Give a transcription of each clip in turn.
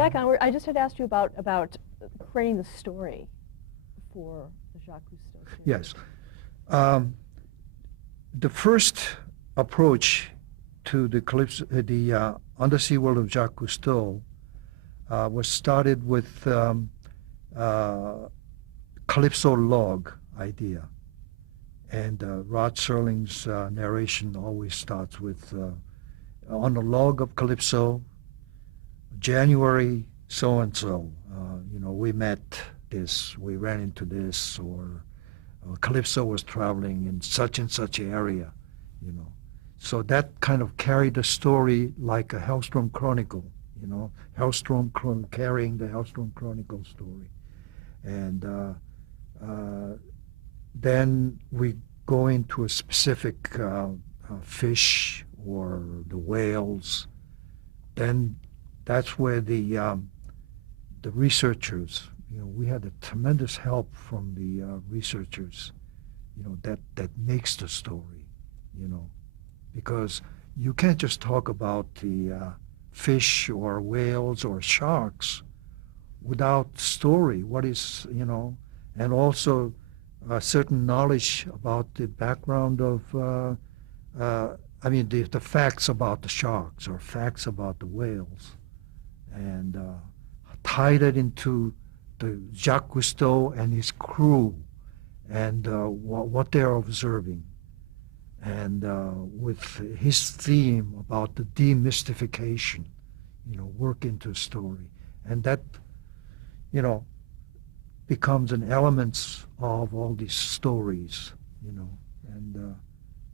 Back on, I just had asked you about creating the story for the Jacques Cousteau series. Yes. Um, the first approach to the undersea world of Jacques Cousteau was started with Calypso log idea. And Rod Serling's narration always starts with, on the log of Calypso, January so-and-so, we met this, we ran into this, or Calypso was traveling in such and such area, So that kind of carried the story like a Hellstrom Chronicle, carrying the Hellstrom Chronicle story. And then we go into a specific fish or the whales. Then that's where the researchers, we had a tremendous help from the researchers, that makes the story, because you can't just talk about the fish or whales or sharks without story. What is, and also certain knowledge about the background of, the facts about the sharks or facts about the whales, and tied it into the Jacques Cousteau and his crew and what they're observing, and with his theme about the demystification, work into a story. And that, becomes an element of all these stories, and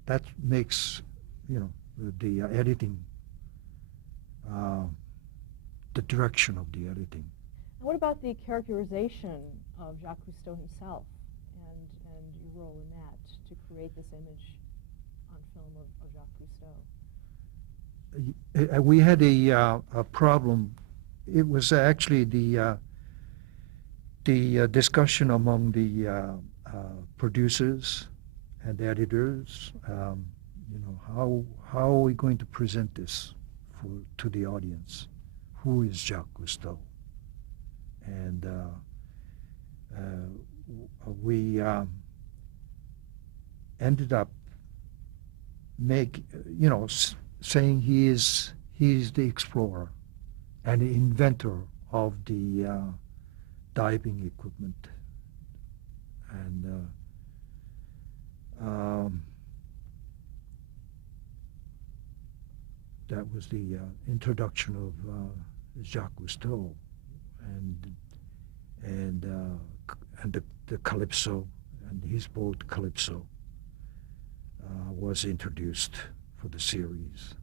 that makes, the editing, the direction of the editing. And what about the characterization of Jacques Cousteau himself and your role in that to create this image on film of Jacques Cousteau? We had a problem. It was actually the discussion among the producers and editors. How are we going to present this to the audience? Who is Jacques Cousteau? And we ended up saying he's the explorer and the inventor of the diving equipment. And that was the introduction of Jacques Cousteau, and the Calypso, and his boat Calypso was introduced for the series,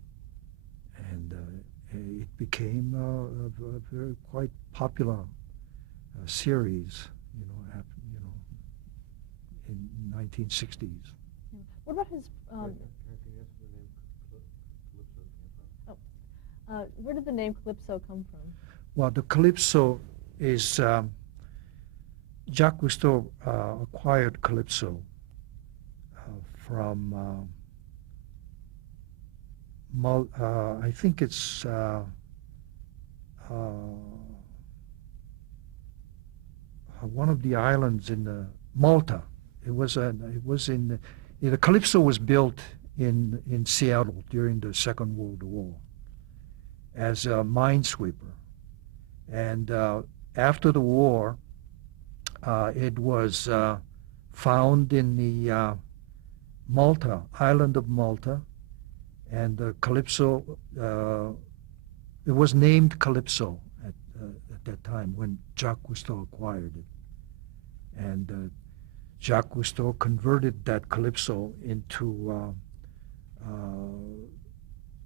and it became a very quite popular series, in 1960s. What about his? Where did the name Calypso come from? Well, the Calypso is Jacques Cousteau acquired Calypso from I think it's one of the islands in Malta. The Calypso was built in Seattle during the Second World War as a minesweeper, and after the war, it was found in the island of Malta, and the Calypso. It was named Calypso at that time when Jacques Cousteau acquired it, and Jacques Cousteau converted that Calypso into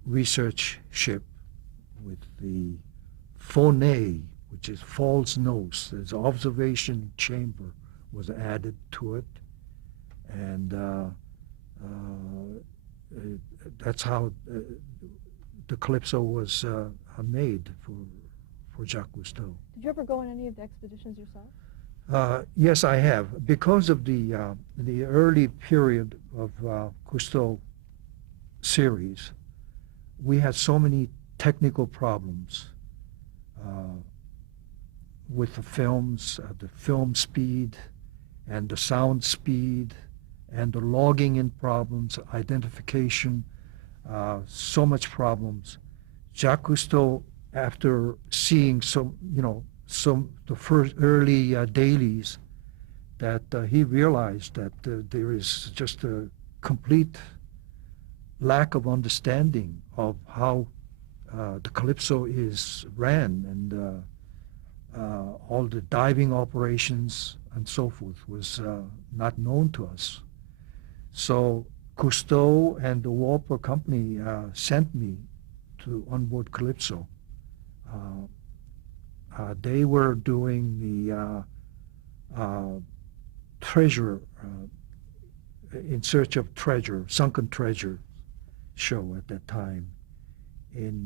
research ship with the Faunet, which is false nose. There's observation chamber was added to it, and that's how the Calypso was made for Jacques Cousteau. Did you ever go on any of the expeditions yourself? Yes, I have. Because of the early period of Cousteau series, we had so many technical problems with the films, the film speed and the sound speed and the logging in problems, identification, so much problems. Jacques Cousteau, after seeing the first early dailies, that he realized that there is just a complete lack of understanding of how the Calypso is ran, and all the diving operations and so forth was not known to us. So Cousteau and the Walper Company sent me to onboard Calypso. They were doing the treasure, in search of treasure, sunken treasure show at that time in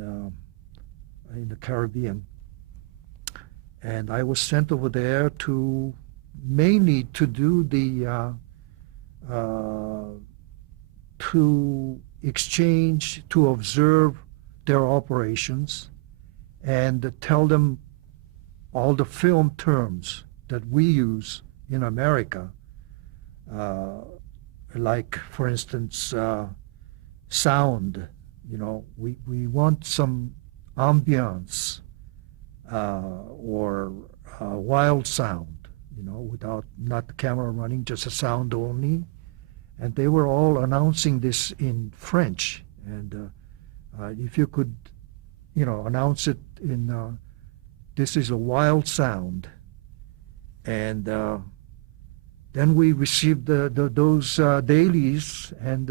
the Caribbean. And I was sent over there mainly to do to exchange, to observe their operations and tell them all the film terms that we use in America, like, for instance, sound. We want some ambiance or wild sound, without, not the camera running, just a sound only. And they were all announcing this in French. And if you could, announce it in, this is a wild sound. And then we received those dailies, and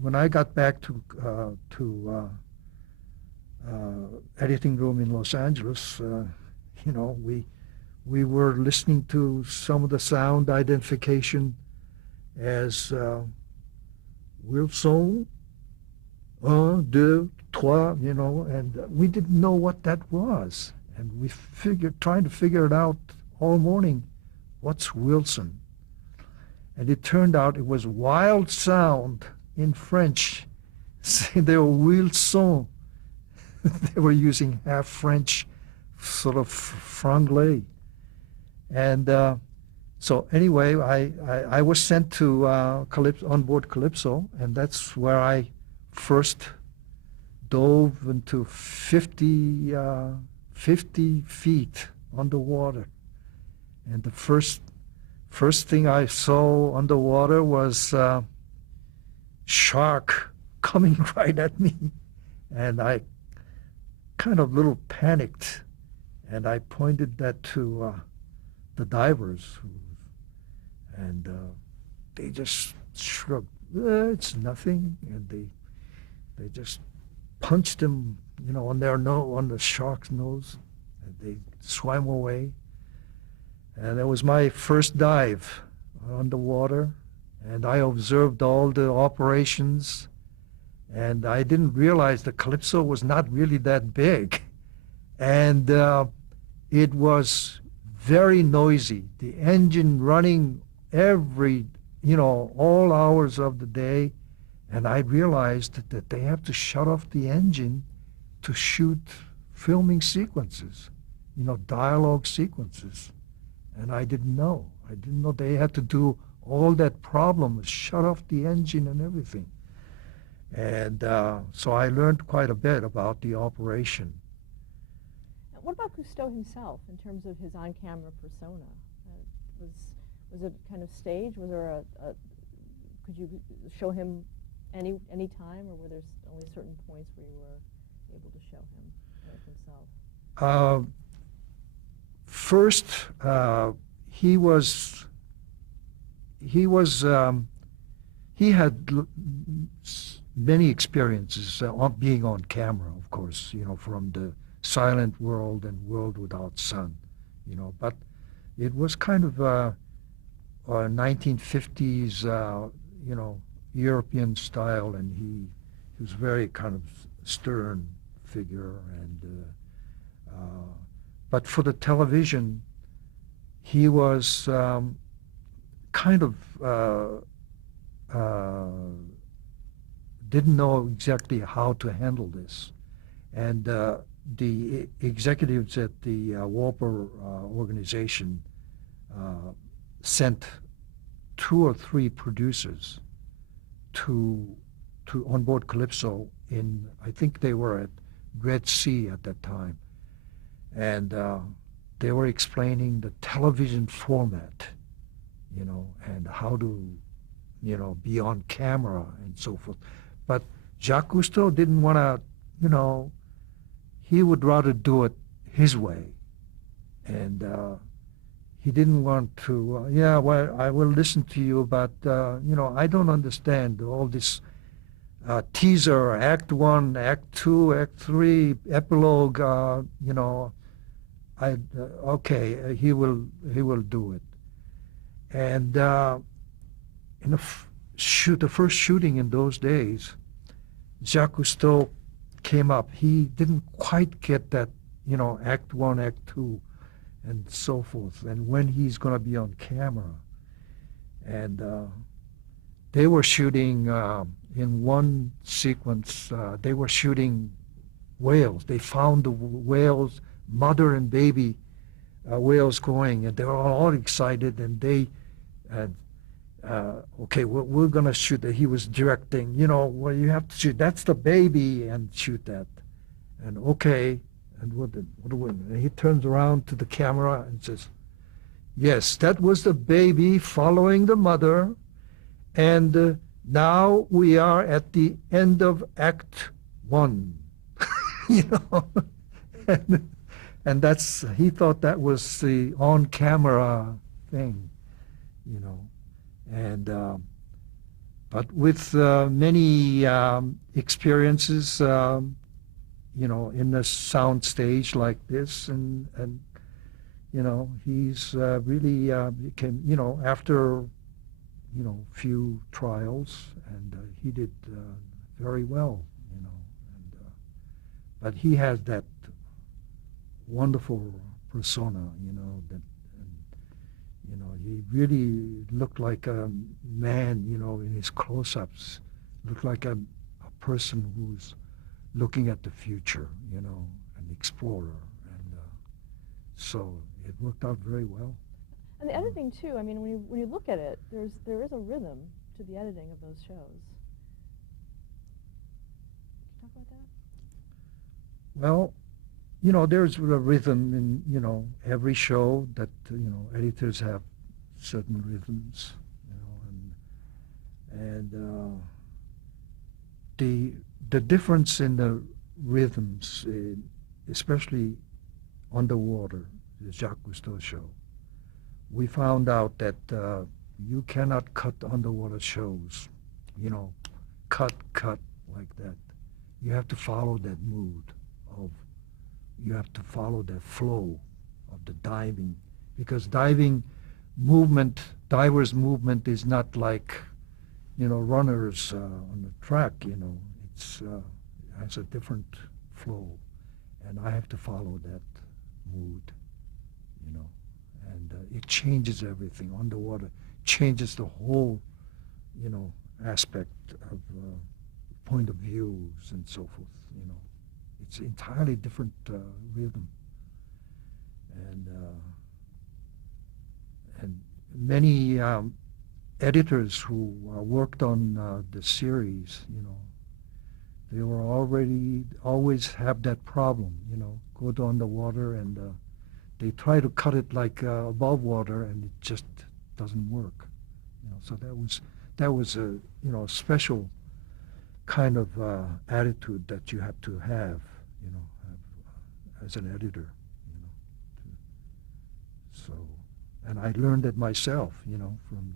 when I got back to editing room in Los Angeles, we were listening to some of the sound identification as Wilson, un, deux, trois, and we didn't know what that was. And we trying to figure it out all morning. What's Wilson? And it turned out it was wild sound in French. They were Wilson. They were using half French, sort of franglais. And so anyway, I was sent to onboard Calypso, and that's where I first dove into 50 feet underwater. And the first thing I saw underwater was shark coming right at me. And I kind of little panicked, and I pointed that to the divers, and they just shrugged. It's nothing, and they just punched him, on their nose, on the shark's nose, and they swam away. And that was my first dive underwater, and I observed all the operations, and I didn't realize the Calypso was not really that big, and it was very noisy. The engine running all hours of the day, and I realized that they have to shut off the engine to shoot filming sequences, dialogue sequences. And I didn't know. I didn't know they had to do all that problem, shut off the engine and everything. And so I learned quite a bit about the operation. What about Cousteau himself in terms of his on-camera persona? Was it kind of staged? Was there could you show him any time, or were there only certain points where you were able to show him himself? First, he had many experiences being on camera, of course, from the silent world and World Without Sun, but it was kind of a 1950s, European style, and he was very kind of stern figure, and but for the television, he was kind of didn't know exactly how to handle this, and the executives at the Walper organization sent 2 or 3 producers to on board Calypso in, I think they were at Red Sea at that time, and they were explaining the television format, and how to, be on camera and so forth. But Jacques Cousteau didn't want to, he would rather do it his way, and he didn't want to. Well, I will listen to you, but I don't understand all this teaser, Act 1, Act 2, Act 3, epilogue. Okay, he will do it. And in the first shooting in those days, Jacques Cousteau came up. He didn't quite get that, Act 1, Act 2, and so forth, and when he's going to be on camera. And they were shooting, in one sequence, they were shooting whales. They found the whales, mother and baby whales going, and they were all excited, and they, okay, we're going to shoot that. He was directing, well, you have to shoot, that's the baby, and shoot that. And okay, and and he turns around to the camera and says, yes, that was the baby following the mother, and now we are at the end of Act 1. And that's, he thought that was the on-camera thing, and but with many experiences, in the sound stage like this, and he's really became, after few trials, and he did very well, and but he has that wonderful persona, that, he really looked like a man, in his close-ups, looked like a person who's looking at the future, an explorer, and so it worked out very well. And the editing too. I mean, when you look at it, there is a rhythm to the editing of those shows. Can you talk about that? Well, there's a rhythm in every show that editors have certain rhythms, and the difference in the rhythms, especially Underwater, the Jacques Cousteau show. We found out that you cannot cut underwater shows, cut like that. You have to follow that mood you have to follow that flow of the diving, because divers' movement is not like, runners on the track, it has a different flow, and I have to follow that mood, and it changes everything. Underwater changes the whole, aspect of point of views and so forth, It's entirely different rhythm, and many editors who worked on the series, they were always have that problem, go to underwater, and they try to cut it like above water, and it just doesn't work, So that was a special kind of attitude that you have to have, as an editor, So, and I learned it myself, from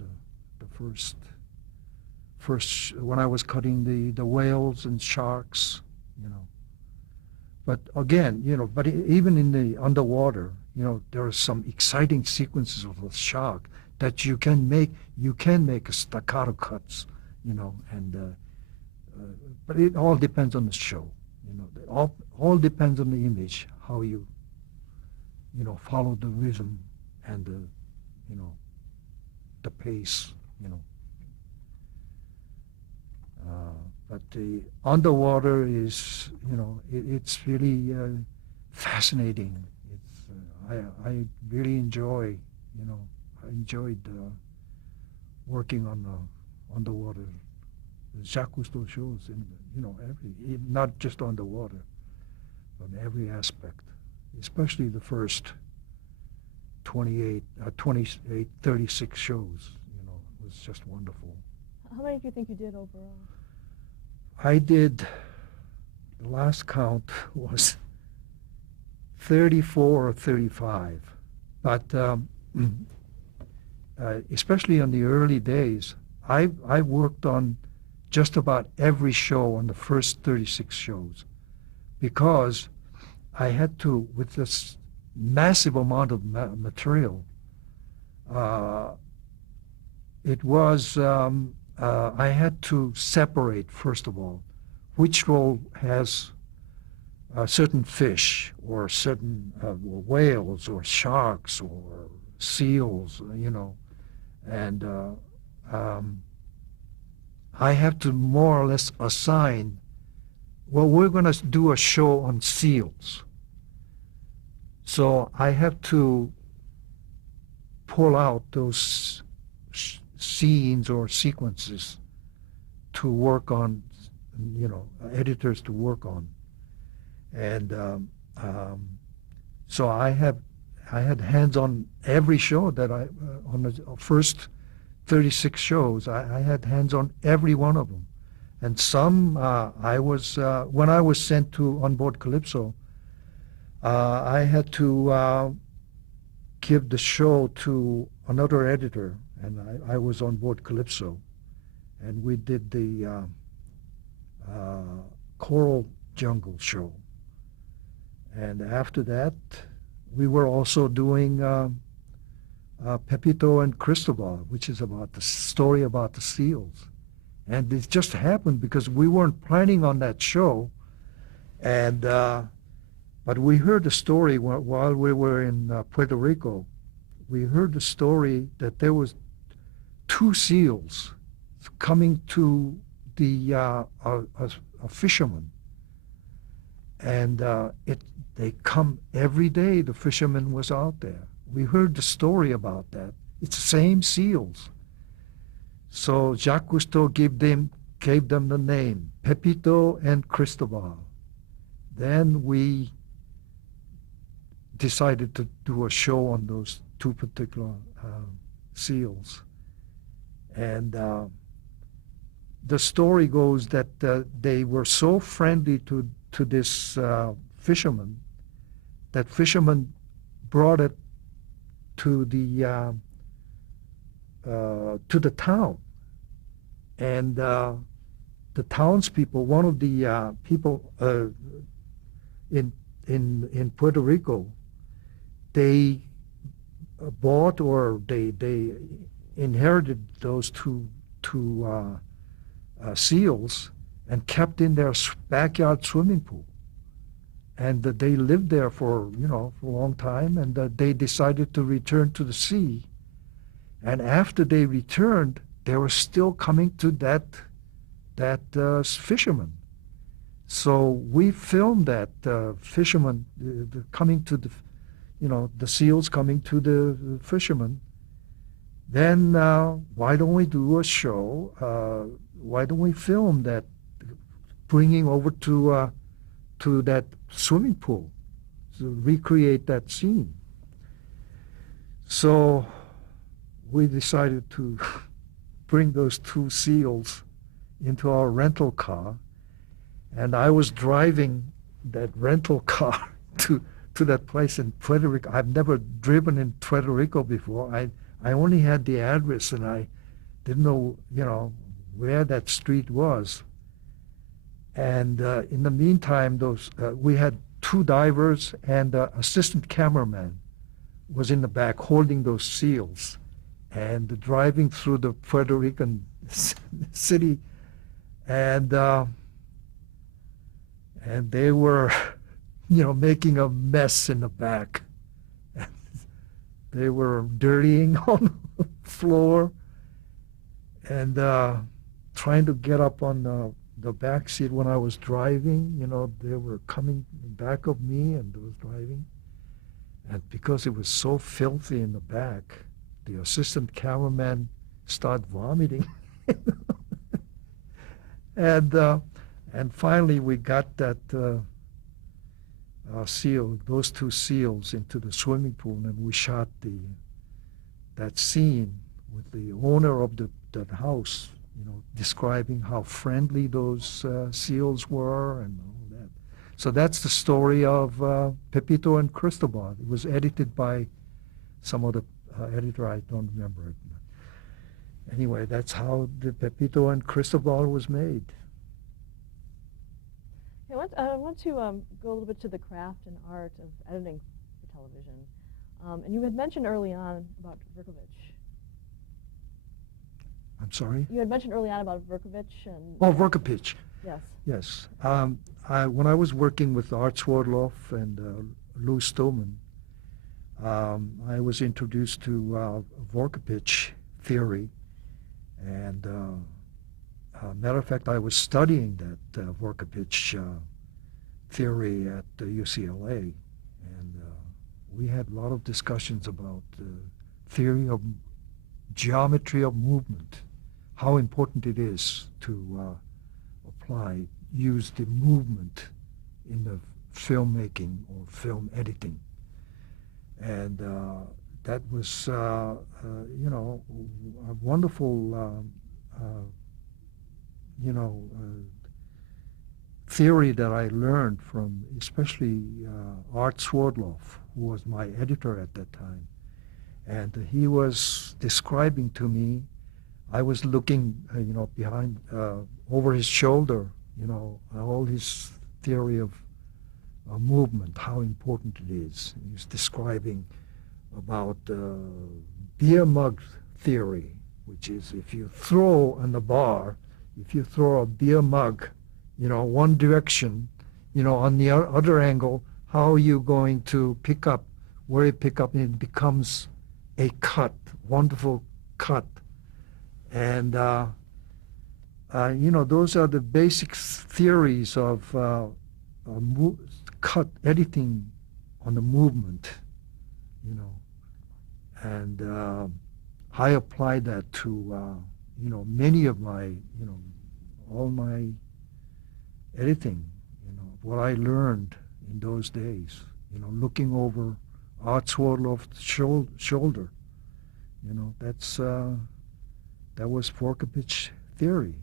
the first when I was cutting the whales and sharks, But again, but even in the underwater, there are some exciting sequences of a shark that you can make a staccato cuts, and but it all depends on the show, It all depends on the image, how you, follow the rhythm and the pace, But the underwater is, it's really fascinating. It's I really enjoy, you know, I enjoyed working on the water. Jacques Cousteau shows in, you know, not just on the water, on every aspect, especially the first 36 shows. You know, it was just wonderful. How many do you think you did overall? I did, the last count was 34 or 35. But especially in the early days, I worked on just about every show on the first 36 shows because I had to, with this massive amount of material, it was, I had to separate, first of all, which role has certain fish or certain whales or sharks or seals, you know, and I have to more or less assign, well, we're going to do a show on seals. So I have to pull out those scenes or sequences to work on, you know, editors to work on. And so I had hands on every show that on the first 36 shows, I had hands on every one of them. And some I was, when I was sent to on board Calypso, I had to give the show to another editor, and I was on board Calypso, and we did the Coral Jungle show. And after that, we were also doing Pepito and Cristobal, which is about the story about the seals. And it just happened because we weren't planning on that show, and but we heard the story while we were in Puerto Rico. We heard the story that there was 2 seals coming to the a fisherman, and they come every day. The fisherman was out there. We heard the story about that. It's the same seals. So Jacques Cousteau gave them the name Pepito and Cristobal. Then we decided to do a show on those 2 particular seals. And the story goes that they were so friendly to this fisherman that fisherman brought it to the town, and the townspeople, one of the people in Puerto Rico, they bought or they inherited those two seals and kept in their backyard swimming pool. And they lived there for a long time, and they decided to return to the sea. And after they returned, they were still coming to that fisherman. So we filmed that fisherman coming to the seals coming to the fisherman. Then why don't we do a show? Why don't we film that, bringing over to that swimming pool, to recreate that scene? So we decided to bring those 2 seals into our rental car, and I was driving that rental car to that place in Puerto Rico. I've never driven in Puerto Rico before. I only had the address, and I didn't know, where that street was. And in the meantime, we had 2 divers, and assistant cameraman was in the back holding those seals and driving through the Puerto Rican city, and they were, making a mess in the back. They were dirtying on the floor and trying to get up on the back seat when I was driving. They were coming back of me and was driving. And because it was so filthy in the back, the assistant cameraman started vomiting. And finally we got that those two seals into the swimming pool, and we shot that scene with the owner of that house, describing how friendly those seals were and all that. So that's the story of Pepito and Cristobal. It was edited by some other editor, I don't remember it. Anyway, that's how the Pepito and Cristobal was made. I want to go a little bit to the craft and art of editing for television. And you had mentioned early on about Verkovich. I'm sorry? You had mentioned early on about Verkovich and... Oh, Verkovich. Yes. Yes. When I was working with Art Swerdloff and Lou Stillman, I was introduced to Verkovich theory. And matter of fact, I was studying that Verkovich theory at UCLA, and we had a lot of discussions about theory of geometry of movement, how important it is to use the movement in the filmmaking or film editing. And that was, a wonderful, theory that I learned from especially Art Swerdloff, who was my editor at that time. And he was describing to me, I was looking, behind, over his shoulder, all his theory of movement, how important it is. He was describing about beer mug theory, which is if you throw on the bar, if you throw a beer mug, one direction, on the other angle, how are you going to pick up, where you pick up, and it becomes a cut, wonderful cut. And, those are the basic theories of cut editing on the movement, and I applied that to, many of my, all my editing, what I learned in those days, looking over Art Swerdloff's shoulder, that was Verkovich theory,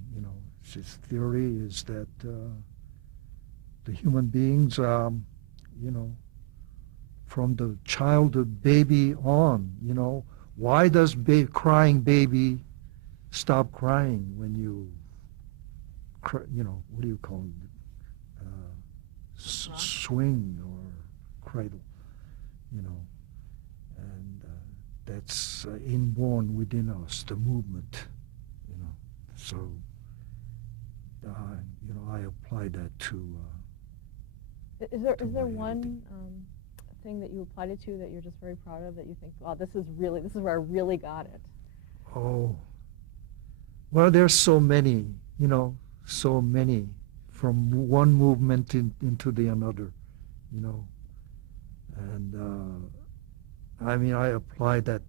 His theory is that the human beings, from the childhood baby on, why does crying baby stop crying when you, what do you call it? Swing or cradle, and that's inborn within us, the movement, So, I apply that to. Is there one thing that you applied it to that you're just very proud of, that you think, wow, this is where I really got it? Oh, well, there's so many, so many, from one movement into the another, and I apply that,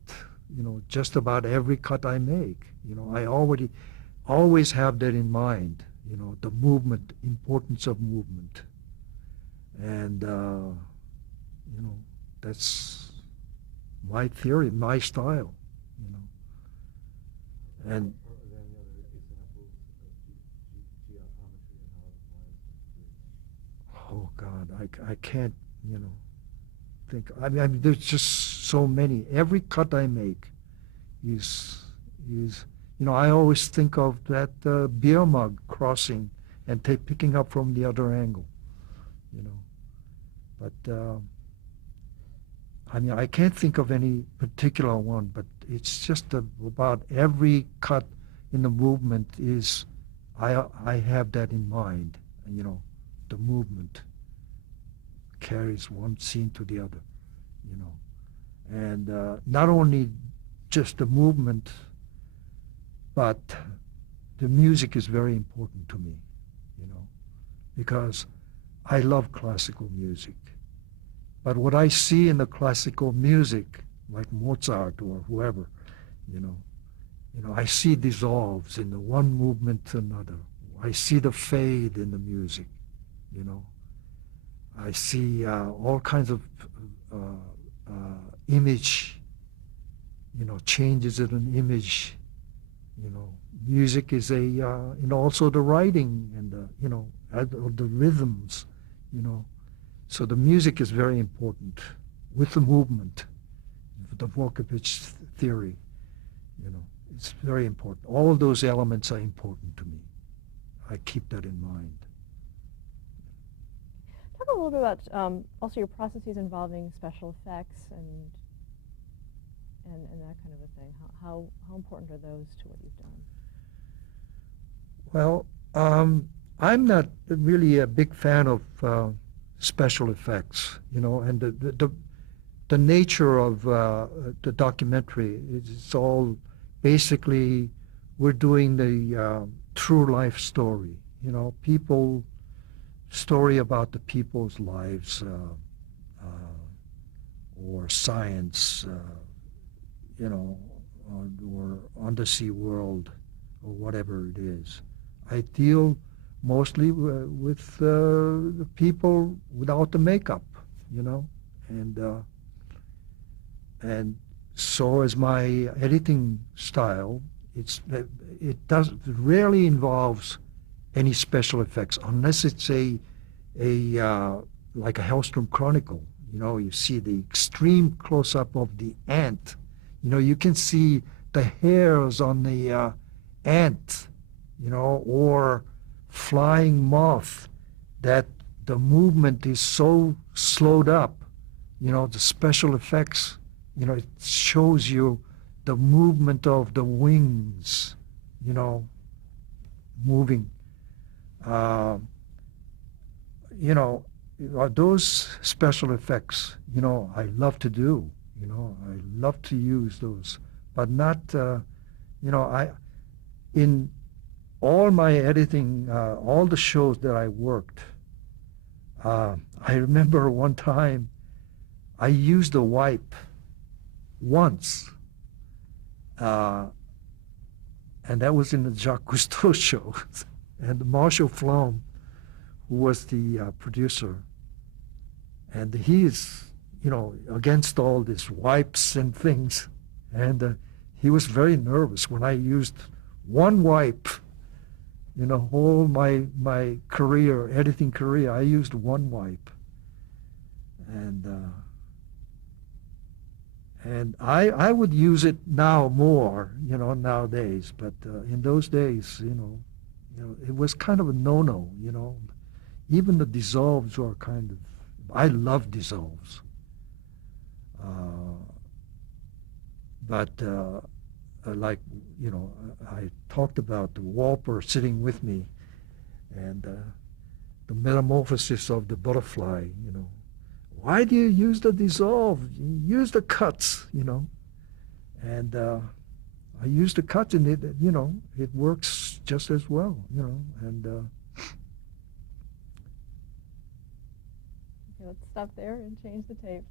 just about every cut I make. I always have that in mind, the movement, importance of movement, and that's my theory, my style, and. Oh God, I can't, think. There's just so many. Every cut I make is, I always think of that beer mug crossing and picking up from the other angle, But I can't think of any particular one. But it's just about every cut in the movement is, I have that in mind, the movement carries one scene to the other, and not only just the movement, but the music is very important to me, because I love classical music. But what I see in the classical music, like Mozart or whoever, you know, I see dissolves in the one movement to another. I see the fade in the music, you know. I see all kinds of uh, image, changes in an image, Music is and also the writing and the rhythms, you know. So the music is very important with the movement, the Volkovich theory, It's very important. All of those elements are important to me. I keep that in mind. Talk a little bit about also your processes involving special effects and that kind of a thing. How important are those to what you've done? Well, I'm not really a big fan of special effects, and the nature of the documentary is it's all basically we're doing the true life story, people story about the people's lives or science, or undersea world or whatever it is. I deal mostly with the people without the makeup, and so is my editing style. It rarely involves any special effects unless it's a like a Hellstrom Chronicle. You see the extreme close-up of the ant. You can see the hairs on the ant, or flying moth, that the movement is so slowed up, the special effects, it shows you the movement of the wings, moving. Those special effects, I love to do, I love to use those, but not, in all my editing, all the shows that I worked, I remember one time I used a wipe once, and that was in the Jacques Cousteau show. And Marshall Flom, who was the producer, and he is, against all these wipes and things, and he was very nervous when I used one wipe. All my career, editing career, I used one wipe. And I would use it now more, nowadays. But in those days, it was kind of a no-no, Even the dissolves were kind of, I love dissolves. But like, I talked about the Walper sitting with me and the metamorphosis of the butterfly, Why do you use the dissolve? Use the cuts, And I use the cuts and it works just as well, And Okay, let's stop there and change the tape.